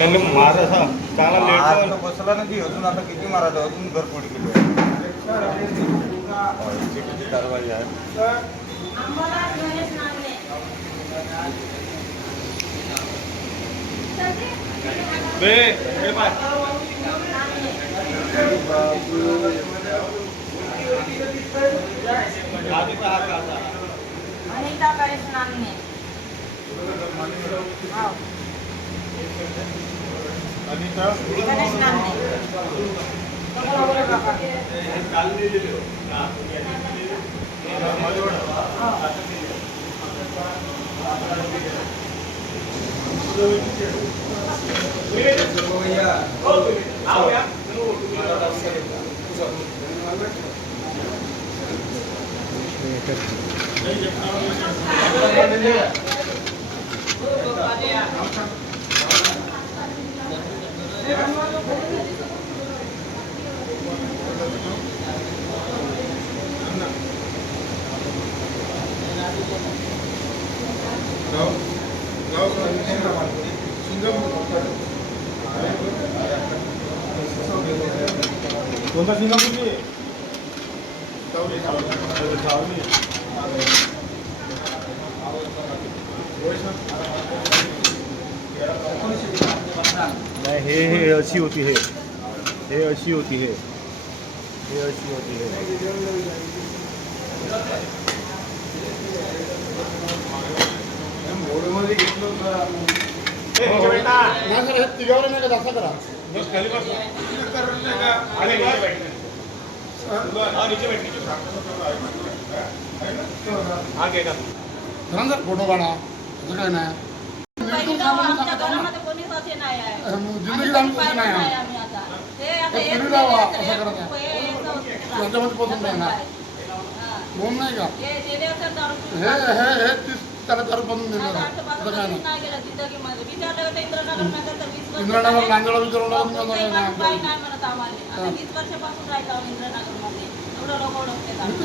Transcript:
महाराज हा चांगला लेट तो बसला ना ती अजून आता किती महाराज अजून घरफोड केली किती कारवाई आहे. बे बे पाय आधी पहा का आता अनिता गणेश नामने अनिता गणेश नामने कोणता सिंगापूरची नाही हे अशी होती हे अशी होती हे अशी होती हे मोडमध्ये घेतलं तिघावर नाही का दाखवा करा खरं सर फोटो काढा असं काय नाही आमच्या घरामध्ये कोणीच असे नाही आहे. जिंदगीत आम्ही तसे नाही आहे. आम्ही आता. ते आता तर एक तुम्ही लावा, एक असं करत आहे. त्याच्यामध्ये पोचून नाही ना. म्हणून नाही का हे गेले होते दारू पिऊन. हे तीस त्याला दारू बनवून दिलं आता असं आमच्या काय बाजूला नाही नाही गेलं जिंदगीमध्ये. विचारलं होतं इंद्रनगरमध्ये तर 20 वर्ष इंद्रानगर झाले. नांदेडला विचारून कोणत्याही तुम्ही माणूस बाई नाही म्हणत आम्हाला. आता 20 वर्षापासून राहतो आम्ही इंद्रनगरमध्ये. एवढं लोक ओळखतात आम्हाला.